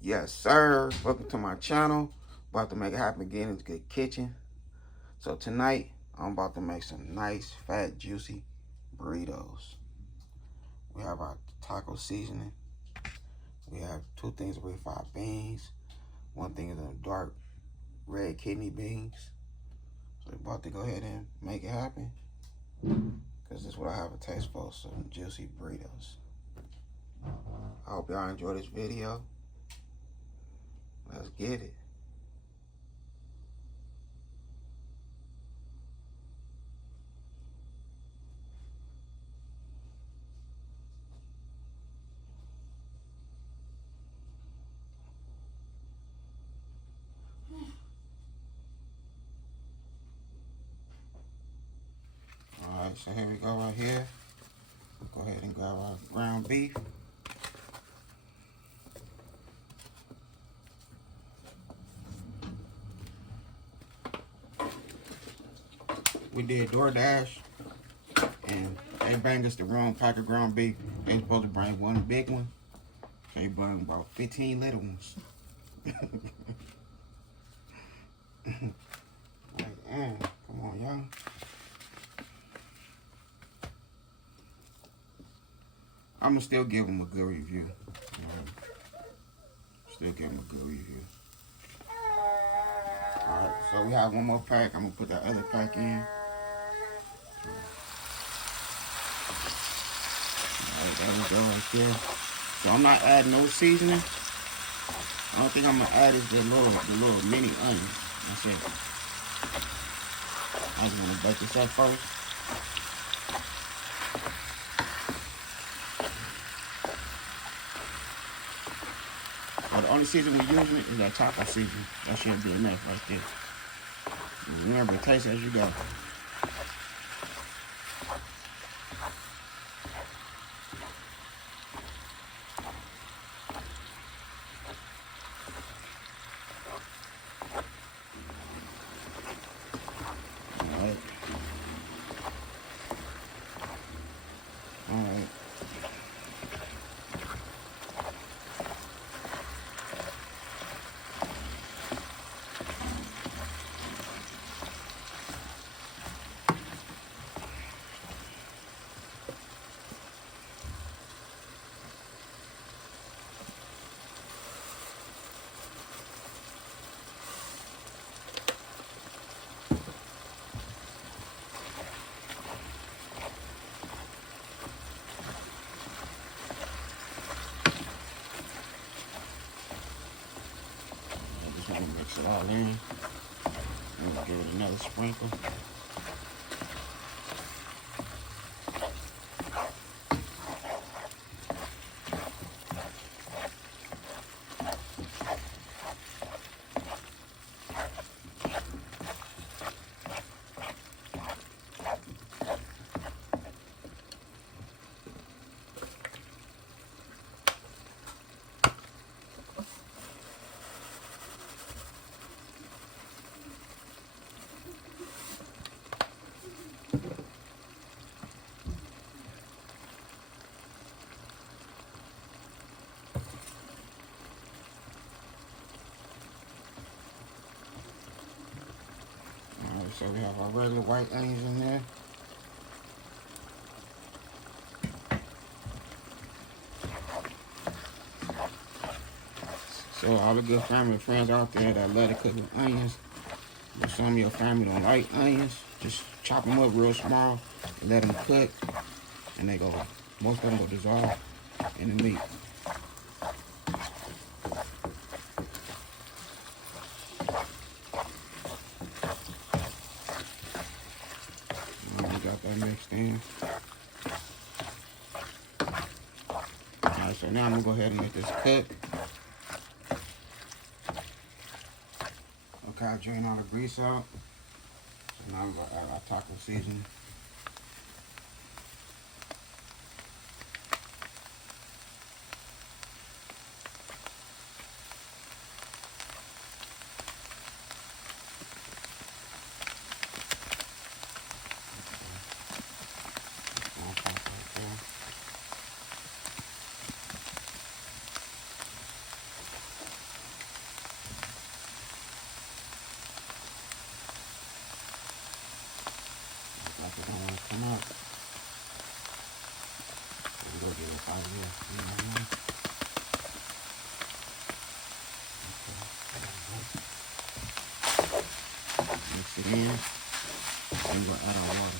Yes, sir. Welcome to my channel. About to make it happen again in the good kitchen. So tonight, I'm about to make some nice, fat, juicy burritos. We have our taco seasoning. We have 2 things of refried beans. 1 thing is of dark red kidney beans. So we're about to go ahead and make it happen. Because this is what I have a taste for, some juicy burritos. I hope y'all enjoy this video. Let's get it. Alright, so here we go right here. Go ahead and grab our ground beef. We did DoorDash, and they bring us the wrong pack of ground beef. They supposed to bring 1 big one. They bring about 15 little ones. Like, come on, y'all. I'ma still give them a good review. Still give them a good review. Alright, so we have 1 more pack. I'm gonna put that other pack in. Alright, there we go right there. So I'm not adding no seasoning. The only thing I'm gonna add is the little mini onions. That's it. I just wanna bake this up first. But the only season we're using is that taco season. That should be enough right there. Remember, taste as you go. Alright. I'm gonna mix it all in. And we'll give it another sprinkle. So we have our regular white onions in there. So all the good family and friends out there that love to cook with onions, if some of your family don't like onions, just chop them up real small and let them cook, and they go, most of them will dissolve in the meat. Got that mixed in. Alright, so now I'm gonna go ahead and let this cook. Okay, I drain all the grease out. So now I'm gonna add our taco seasoning. again. I'm gonna add our water.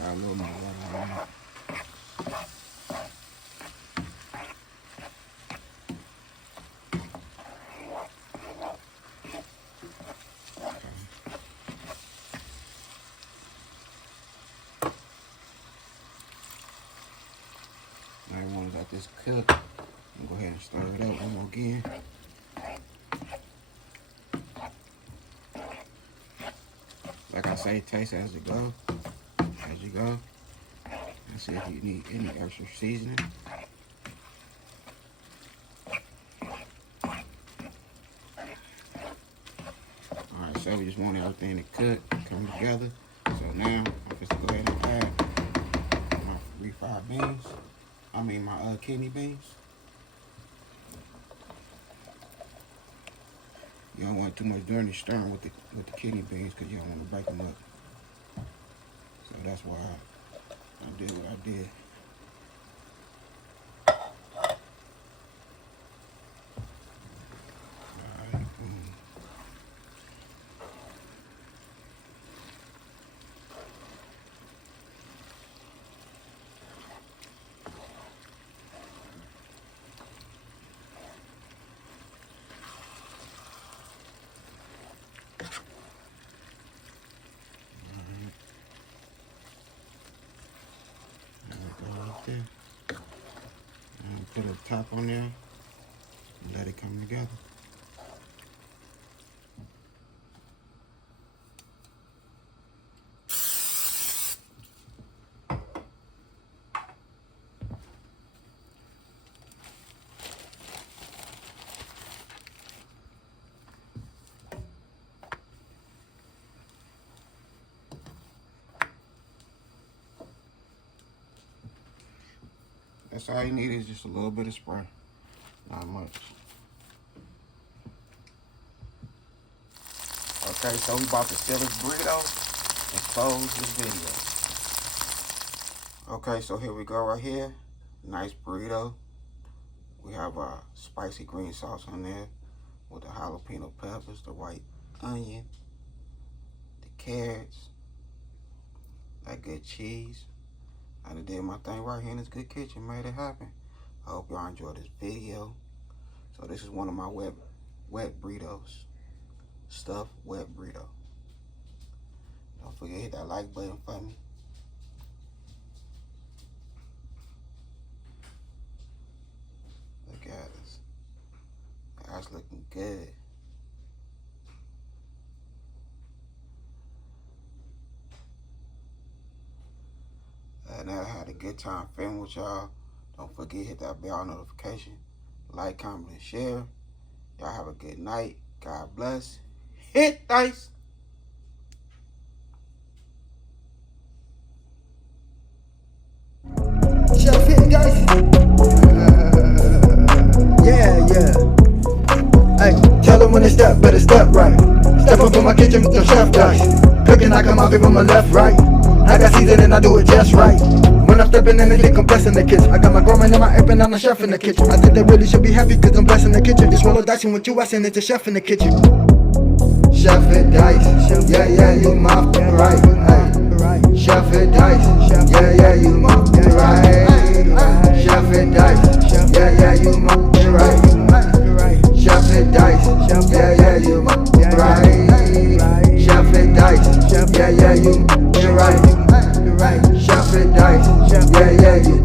A little more water on it. Now I want to let this cook. Go ahead and stir it up one more again. Like I say, taste as you go. As you go. And see if you need any extra seasoning. Alright, so we just want everything to cook, come together. So now I'm just go ahead and add my refried beans. I mean my kidney beans. You don't want too much dirty stirring with the kidney beans because you don't want to break them up. So that's why I did what I did. Alright, and put a top on there and let it come together. That's all you need is just a little bit of spray, not much. Okay, so we about to fill this burrito and close this video. Okay, so here we go right here. Nice burrito. We have our spicy green sauce on there with the jalapeno peppers, the white onion, the carrots, that good cheese. I done did my thing right here in this good kitchen, made it happen. I hope y'all enjoyed this video. So this is one of my wet burritos. Stuffed wet burrito. Don't forget to hit that like button for me. Look at this. That's looking good. And I had a good time filming with y'all. Don't forget to hit that bell notification. Like, comment, and share. Y'all have a good night. God bless. Hit dice. Chef hit dice. Yeah. Hey, tell them when they step, better step right. Step up in my kitchen with the chef dice. Cooking, I come out from my left, right. I got season and I do it just right. When I'm stepping in, they think I'm blessing the kitchen. I got my grandma and my apron, I'm a chef in the kitchen. I think they really should be happy cause I'm blessing the kitchen. Just roll a dice and with you, I send it to chef in the kitchen. Chef hit dice, yeah, you my right. Hey. Chef hit dice, yeah, you my right. Chef hit dice, yeah, you my right. Chef hit dice, yeah, you my right. Chef hit dice, yeah, you right. Chef hit dice, yeah, you